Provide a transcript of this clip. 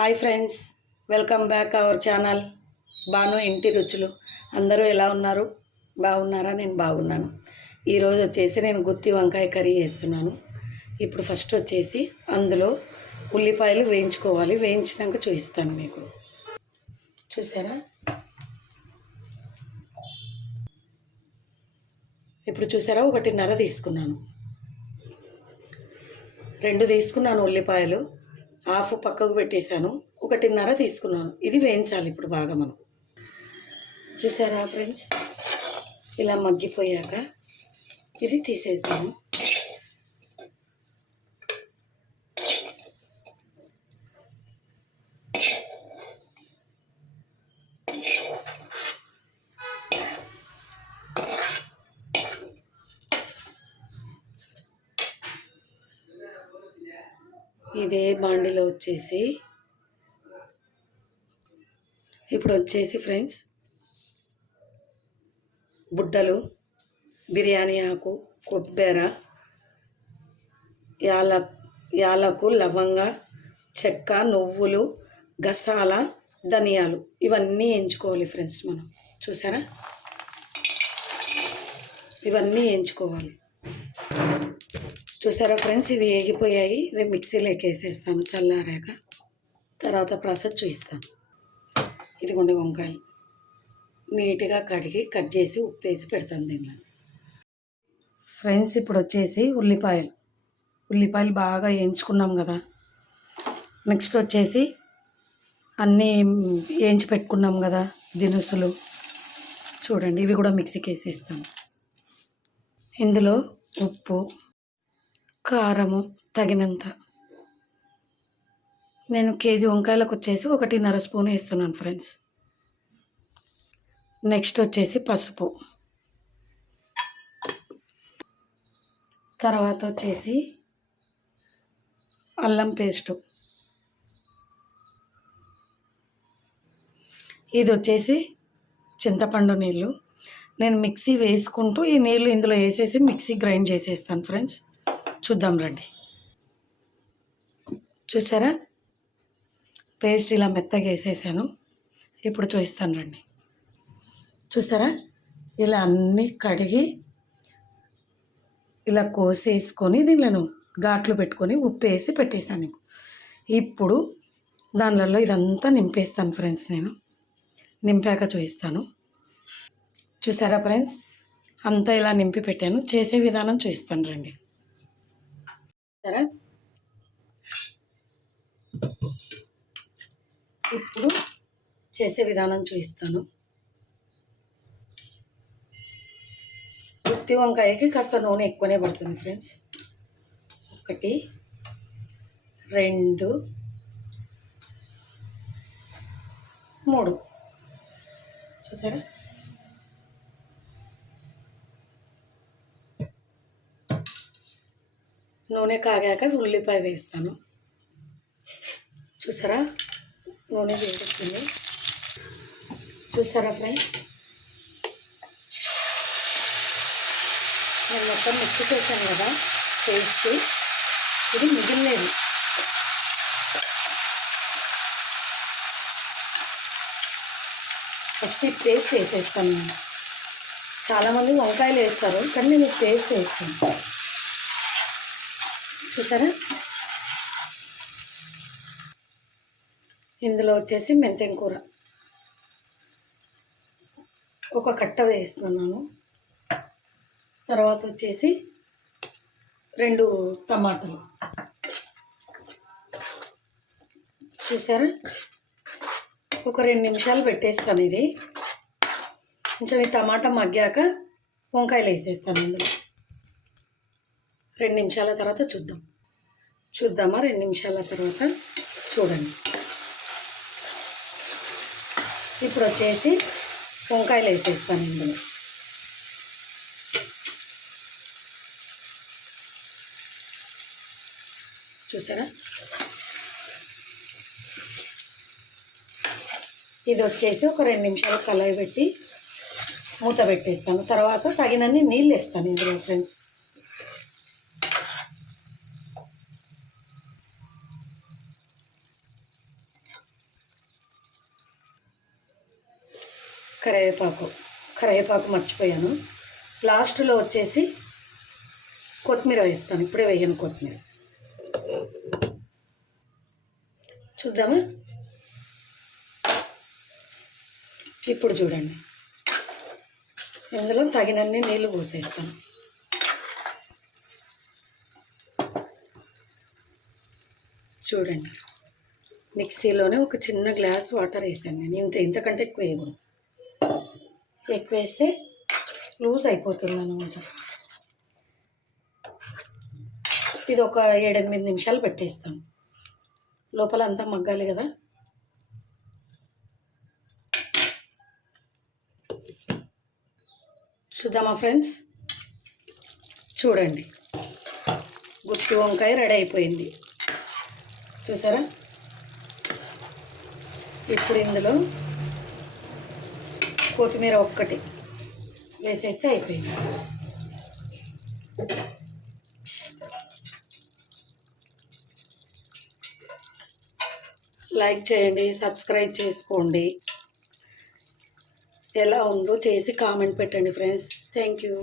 Hi friends welcome back our channel. Banu ఇంటి రుచులు. అందరూ ఎలా ఉన్నారు? బాగున్నారా? నేను బాగున్నాను. ఈరోజు వచ్చేసి నేను గుత్తి వంకాయ కర్రీ చేస్తున్నాను. ఇప్పుడు ఫస్ట్ వచ్చేసి అందులో ఉల్లిపాయలు వేయించుకోవాలి. వేయించినాక చూపిస్తాను మీకు. చూసారా? ఇప్పుడు చూసారా? ఒకటిన్నర తీసుకున్నాను. రెండు తీసుకున్నాను ఉల్లిపాయలు. హాఫ్ పక్కకు పెట్టేశాను ఒకటిన్నర తీసుకున్నాను. ఇది వేయించాలి ఇప్పుడు బాగా మనం. చూసారా ఫ్రెండ్స్? ఇలా మగ్గిపోయాక ఇది తీసేద్దాము. ఇదే బాండిలో వచ్చేసి. ఇప్పుడు వచ్చేసి ఫ్రెండ్స్ బుడ్డలు బిర్యానీ ఆకు కొబ్బెర యాల యాలకు లవంగ చెక్క నువ్వులు గసాల ధనియాలు ఇవన్నీ ఎంచుకోవాలి ఫ్రెండ్స్ మనం. చూసారా? ఇవన్నీ ఎంచుకోవాలి. చూసారా ఫ్రెండ్స్? ఇవి వేగిపోయాయి. ఇవి మిక్సీలోకి వేసేస్తాను. చల్లారాక తర్వాత ప్రాసెస్ చూపిస్తాను. ఇదిగోండి వంకాయలు. నీట్గా కడిగి కట్ చేసి ఉప్పు వేసి పెడతాను దీనిలో ఫ్రెండ్స్ ఇప్పుడు వచ్చేసి ఉల్లిపాయలు. ఉల్లిపాయలు బాగా వేయించుకున్నాం కదా. నెక్స్ట్ వచ్చేసి అన్నీ వేయించి పెట్టుకున్నాం కదా దినుసులు. చూడండి ఇవి కూడా మిక్సీకి వేసేస్తాను. ఇందులో ఉప్పు కారము తగినంత. నేను కేజీ వంకాయలకు వచ్చేసి ఒకటిన్నర స్పూన్ వేస్తున్నాను ఫ్రెండ్స్. నెక్స్ట్ వచ్చేసి పసుపు. తర్వాత వచ్చేసి అల్లం పేస్టు. ఇది వచ్చేసి చింతపండు నీళ్ళు. నేను మిక్సీ వేసుకుంటూ ఈ నీళ్ళు ఇందులో వేసేసి మిక్సీ గ్రైండ్ చేసేస్తాను ఫ్రెండ్స్. చూద్దాం రండి. చూసారా? పేస్ట్ ఇలా మెత్తగా వేసేసాను. ఇప్పుడు చూపిస్తాను రండి. చూసారా? ఇలా అన్నీ కడిగి ఇలా కోసేసుకొని దీనిలో ఘాట్లు పెట్టుకొని ఉప్పు వేసి పెట్టేశాను ఇప్పుడు దానిలలో ఇదంతా నింపేస్తాను ఫ్రెండ్స్ నేను. నింపాక చూపిస్తాను. చూసారా ఫ్రెండ్స్? అంతా ఇలా నింపి పెట్టాను. చేసే విధానం చూపిస్తాను రండి. సరే. ఇప్పుడు చేసే విధానం చూపిస్తాను. గుత్తి వంకాయకి కాస్త నూనె ఎక్కువనే పడుతుంది ఫ్రెండ్స్. ఒకటి రెండు మూడు. చూసారా? నూనె కాగాక ఉల్లిపాయ వేస్తాను. చూసారా? నూనె వేడుతుంది చూసారా ఫ్రెండ్స్? నేను మొత్తం మిక్స్ చేశాను కదా పేస్ట్. ఇది మిగిలినది ఫస్ట్ ఈ పేస్ట్ వేసేస్తాను నేను. చాలామంది వంకాయలు వేస్తారు కానీ నేను పేస్ట్ వేస్తాను. చూసారా? ఇందులో వచ్చేసి మెంతెం కూర. ఒక కట్ట వేస్తున్నాను. తర్వాత వచ్చేసి రెండు టమాటాలు. చూసారా? ఒక రెండు నిమిషాలు పెట్టేస్తాను ఇది. కొంచెం ఈ టమాటా మగ్గాక వంకాయలు వేసేస్తాను ఇందులో. రెండు నిమిషాల తర్వాత చూద్దాం. చూద్దామా? రెండు నిమిషాల తర్వాత చూడండి. ఇప్పుడు వచ్చేసి వంకాయలు వేసేస్తాను ఇందులో. చూసారా? ఇది వచ్చేసి ఒక రెండు నిమిషాలు కలయి పెట్టి మూత పెట్టేస్తాను. తర్వాత తగినన్ని నీళ్ళు వేస్తాను ఇందులో ఫ్రెండ్స్. కరివేపాకు కరివేపాకు మర్చిపోయాను. లాస్ట్లో వచ్చేసి కొత్తిమీర వేస్తాను. ఇప్పుడే వేయను కొత్తిమీర. చూద్దామా? ఇప్పుడు చూడండి. ఇందులో తగినన్ని నీళ్ళు పోసేస్తాను. చూడండి. మిక్సీలోనే ఒక చిన్న గ్లాస్ వాటర్ వేసాను నేను. ఇంత ఇంతకంటే ఎక్కువ వేయకూడదు. ఎక్కువ వేస్తే లూజ్ అయిపోతుంది అనమాట ఇది ఒక ఏడెనిమిది నిమిషాలు పెట్టేస్తాను లోపల అంతా మగ్గాలి కదా? చూద్దామా ఫ్రెండ్స్? చూడండి. గుత్తి వంకాయ రెడీ అయిపోయింది. చూసారా? ఇప్పుడు ఇందులో కొత్తిమీర ఒక్కటి వేసేస్తే అయిపోయింది. లైక్ చేయండి సబ్స్క్రైబ్ చేసుకోండి. ఎలా ఉందో చేసి కామెంట్ పెట్టండి ఫ్రెండ్స్. Thank you.